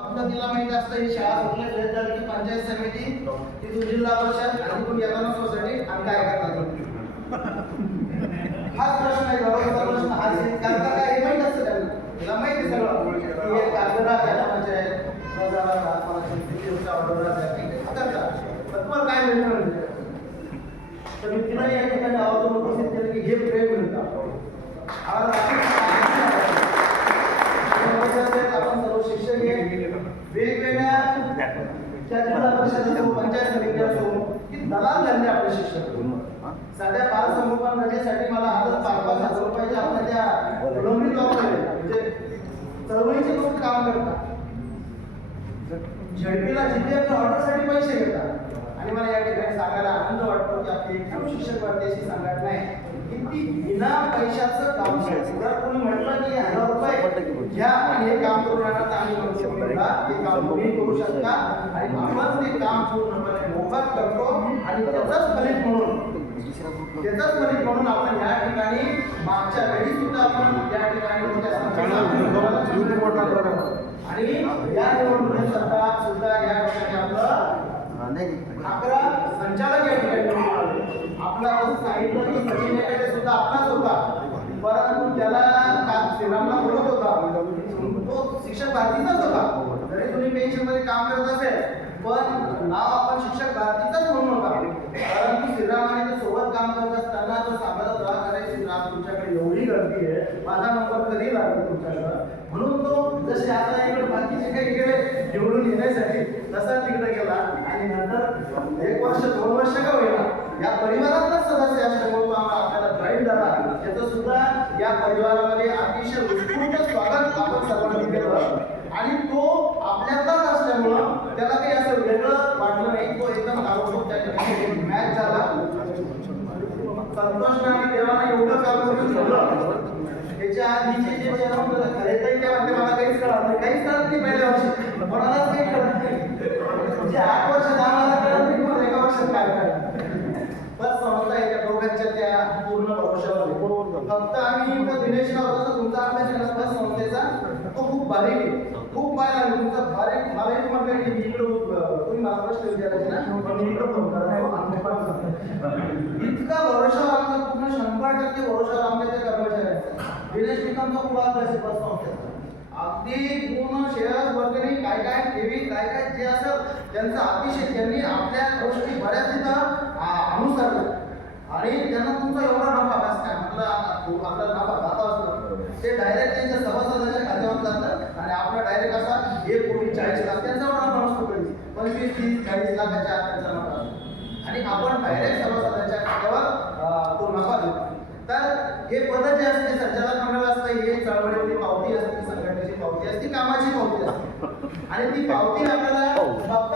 तिला माहित असतं ही शाळा कुठल्या वेळेत झाली की पंचायत समिती तिथून जिल्हा परिषद आणि तिथून येताना सोसायटी आणि काय करतात हाच प्रश्न आहे. बरोबर प्रश्न हा करता काय हे माहित असतं त्यांना. तिला माहिती सगळं की हे कागदा त्याला पंचायत बाजारात आपण सिटीचा ऑर्डर करतात. पण तुम्हाला काय मिळतं तर मी तिला या ठिकाणी आवाज उपस्थित केलं की हे प्रेम मिळतं. आपण सर्व शिक्षक वेगवेगळ्या जिल्हा परिषद असो पंचायत समिती असो की दलाल झाले आपले शिक्षक. साध्या बाल संगोपन रजेसाठी मला आज 5,000 रुपयाचे आपल्या त्या प्रलंबित म्हणजे चळवळीचे लोक काम करतात. झडपीला जिल्ह्याच्या ऑर्डरसाठी पैसे घेतात आणि मला या ठिकाणी सांगायला आनंद वाटतो की आपली शिक्षक वर्गाची संघटना आहे किती बिना पैशाचं काम करते. जर कोणी म्हटलं की 1,000 रुपये घ्या आणि हे काम करून आणा आम्ही ते काम तुम्ही करू शकता आणि आपण ते काम पूर्णपणे मोफत करतो आणि त्याचाच फलित म्हणून आपण या ठिकाणी मागच्या वेळी सुद्धा आपण या ठिकाणी आणि या निवडणुकीत सुद्धा या ठिकाणी आपलं 11 संचालक या ठिकाणी आपला सांगितलं की सचिन सुद्धा आपलाच होता परंतु त्याला श्रीरामला बोलत होता तो शिक्षक भारतीचाच होता. जरी तुम्ही पेन्शन मध्ये काम करत असेल पण नाव आपण शिक्षक भारतीचाच म्हणून होता. परंतु श्रीरामाने सोबत काम करत असताना तो सांगत होता अरे श्रीराम तुमच्याकडे एवढी गर्दी आहे माझा नंबर कधी लागतो तुमच्याकडं म्हणून तो जसे आता इकडे बाकीचे काही गेले निवडून येण्यासाठी तसा तिकडे गेला आणि नंतर 1 वर्ष 2 वर्ष का होईना या परिवारातलाच सदस्य असल्यामुळे तो आपल्याला जॉईन झाला. त्याचं सुद्धा या परिवारामध्ये अतिशय उत्स्फूर्त स्वागत आपण सर्वांनी केलं आणि तो आपल्यातलाच असल्यामुळं त्याला काही असं वेगळं वाटलं नाही. तो एकदम आवडतो त्याच्यामध्ये मॅच झाला. संतोषने देवाने एवढं काम करून ठेवलं. त्याच्या आधीचे जे चरण खरे तरी त्या वाटते मला काहीच कळत नाही पहिल्या वर्षी कोणालाच काही कळत नाही. म्हणजे 8 वर्ष 10 मला कळत नाही मला 1 वर्षात काय कळत बस संस्था आहे त्या दोघांच्या त्या पूर्ण भरोशावर फक्त आम्ही दिनेश राव तुमचा अभ्यास केला बस संस्थेचा तो खूप बारीक आहे खूप बारीक तुमचा बारीक मला तुम्हाला काही मी इकडं तुम्ही मला प्रश्न विचारायचे ना मी इकडं फोन करा इतका भरोशावर आमचा पूर्ण 100% भरोशावर आमच्या त्या कर्मचाऱ्यांचा दिनेश निकमचा खूप अभ्यास आहे बस संस्थेचा अगदी पूर्ण शेअर्स वगैरे काय ठेवी काय जे असेल त्यांचा अतिशय त्यांनी आपल्या गोष्टी बऱ्याच तिथं अनुसरलं आणि त्यांना तुमचा एवढा नफा बस काय म्हटलं आपला नफा खाता असतो ते डायरेक्ट त्यांच्या सभासदाच्या खात्यावर जातात आणि आपला डायरेक्ट असा 1,40,00,000 त्यांचा एवढा नफा नसतो कधी 25-30-40 लाखाच्या त्यांचा नफा आणि आपण डायरेक्ट सभासदाच्या खात्यावर तो नफा देतो. तर हे पद जे असते संचालक मंडळ असतं हे चळवळीची पावती असते संघटनेची पावती असते कामाची पावती असते आणि ती पावती आपल्याला फक्त